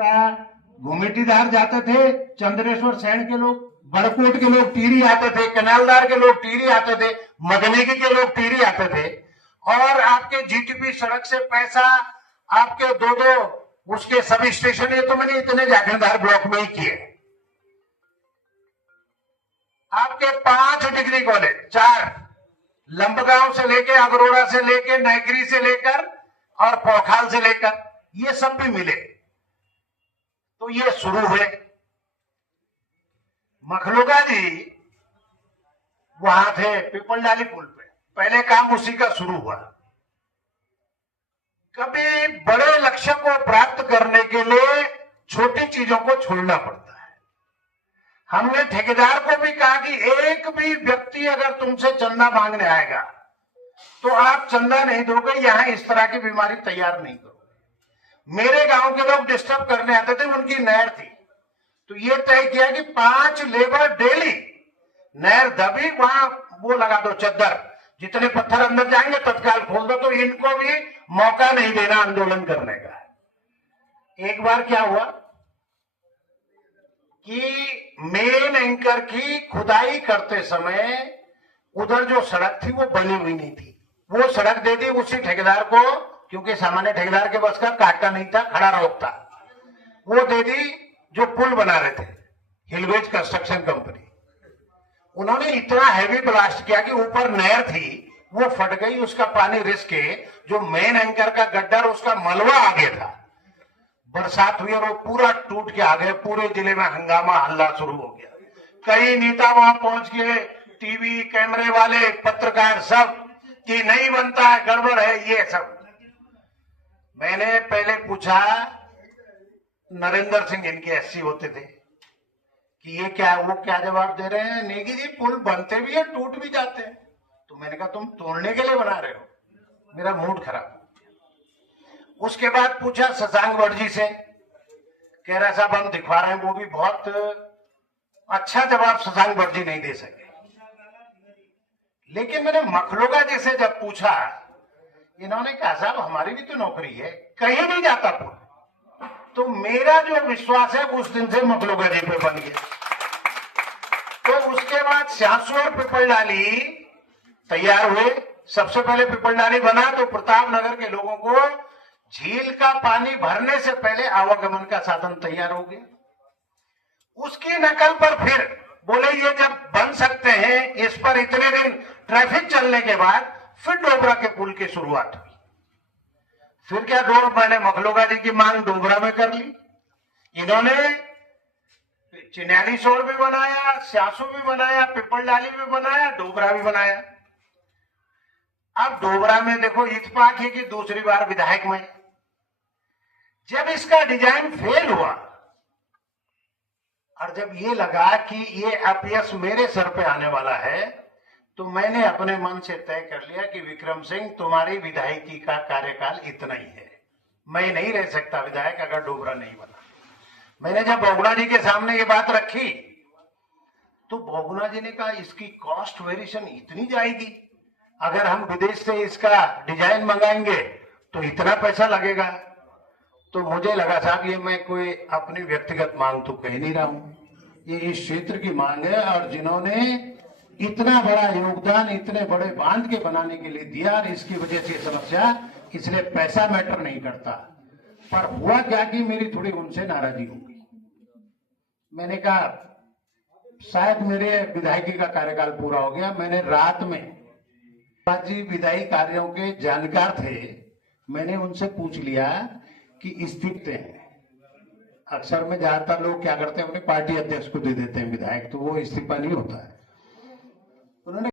आपका घुमेटीधार जाते थे, चंद्रेश्वर सैन के लोग, बड़कोट के लोग टीरी आते थे, कनालदार के लोग टीरी आते थे, मदनेगी के लोग टीरी आते थे। और आपके जीटीपी सड़क से पैसा आपके दो दो उसके सब स्टेशन, ये तो मैंने इतने जाखंडार ब्लॉक में ही किए। आपके 5 डिग्री कॉलेज, 4 लंबगांव से लेके, अगरोड़ा से लेके, नैकरी से लेकर और पौखाल से लेकर, ये सब भी मिले। तो ये शुरू हुए। मखलूका जी वहां थे पिपलडाली पुल पे, पहले काम उसी का शुरू हुआ। कभी बड़े लक्ष्य को प्राप्त करने के लिए छोटी चीजों को छोड़ना पड़ता है। हमने ठेकेदार को भी कहा कि एक भी व्यक्ति अगर तुमसे चंदा मांगने आएगा तो आप चंदा नहीं दोगे, यहां इस तरह की बीमारी तैयार नहीं करोगे। मेरे गांव के लोग डिस्टर्ब करने आते थे, उनकी नहर थी, तो ये तय किया कि 5 लेबर डेली नहर दबी, वहां वो लगा दो चद्दर, जितने पत्थर अंदर जाएंगे तत्काल खोल दो, तो इनको भी मौका नहीं देना आंदोलन करने का। एक बार क्या हुआ कि मेन एंकर की खुदाई करते समय उधर जो सड़क थी वो बनी हुई नहीं थी, वो सड़क दे दी उसी ठेकेदार को, क्योंकि सामान्य ठेकेदार के बस का काटना नहीं था, खड़ा रोक था, वो दे दी जो पुल बना रहे थे, हिलवेज कंस्ट्रक्शन कंपनी। उन्होंने इतना हैवी ब्लास्ट किया कि ऊपर नहर थी वो फट गई, उसका पानी रिस के जो मेन एंकर का गड्ढा उसका मलबा आगे था, बरसात हुई और वो पूरा टूट के आ गए। पूरे जिले में हंगामा हल्ला शुरू हो गया। कई नेता वहां पहुंच गए, टीवी कैमरे वाले, पत्रकार, सब कि नहीं बनता है, गड़बड़ है, ये सब। मैंने पहले पूछा, नरेंद्र सिंह इनके एससी होते थे, कि ये क्या है? वो क्या जवाब दे रहे हैं, नेगी जी पुल बनते भी है, टूट भी जाते हैं। तो मैंने कहा तुम तोड़ने के लिए बना रहे हो। मेरा मूड खराब। उसके बाद पूछा शशांक वर्जी से, कह रहा साहब हम दिखवा रहे हैं, वो भी बहुत अच्छा जवाब शशांक वर्जी नहीं दे सके। लेकिन मैंने मखलूका जी से जब पूछा, इन्होंने कहा साहब हमारी भी तो नौकरी है, कहीं नहीं जाता पुल। तो मेरा जो विश्वास है उस दिन से मखलूका जी पे बन गया। तो उसके बाद स्यासू और पिपलडाली तैयार हुए। सबसे पहले पिपलडाली बना तो प्रतापनगर के लोगों को झील का पानी भरने से पहले आवागमन का साधन तैयार हो गया। उसकी नकल पर फिर बोले ये जब बन सकते हैं, इस पर इतने दिन ट्रैफिक चलने के बाद फिर डोबरा के पुल की शुरुआत हुई। फिर क्या, मैंने मखलूका जी की मांग डोबरा में कर ली। इन्होंने चिन्याली शोर भी बनाया, स्यासू भी बनाया, पिपलडाली भी बनाया, डोबरा भी बनाया। अब डोबरा में देखो इत्तेफाक है कि दूसरी बार विधायक में। जब इसका डिजाइन फेल हुआ और जब ये लगा कि ये अपयश मेरे सर पे आने वाला है, तो मैंने अपने मन से तय कर लिया कि विक्रम सिंह तुम्हारी विधायकी का कार्यकाल इतना ही है, मैं नहीं रह सकता विधायक अगर डोबरा नहीं बना। मैंने जब बोगुना जी के सामने ये बात रखी तो बोगुना जी ने कहा इसकी कॉस्ट वेरिएशन इतनी जाएगी, अगर हम विदेश से इसका डिजाइन मंगाएंगे तो इतना पैसा लगेगा। तो मुझे लगा साहब ये मैं कोई अपनी व्यक्तिगत मांग तो कह नहीं रहा हूं, ये इस क्षेत्र की मांग है, और जिन्होंने इतना बड़ा योगदान इतने बड़े बांध के बनाने के लिए दिया, और इसकी वजह से समस्या, इसलिए पैसा मैटर नहीं करता। पर हुआ क्या कि मेरी थोड़ी उनसे नाराजगी हो गई। मैंने कहा शायद मेरे विधायकी का कार्यकाल पूरा हो गया। मैंने रात में जी विधायी कार्यों के जानकार थे, मैंने उनसे पूछ लिया कि इस्तीफे हैं। अक्सर में ज्यादातर लोग क्या करते हैं, अपने पार्टी अध्यक्ष को दे देते हैं विधायक, तो वो इस्तीफा नहीं होता है। उन्होंने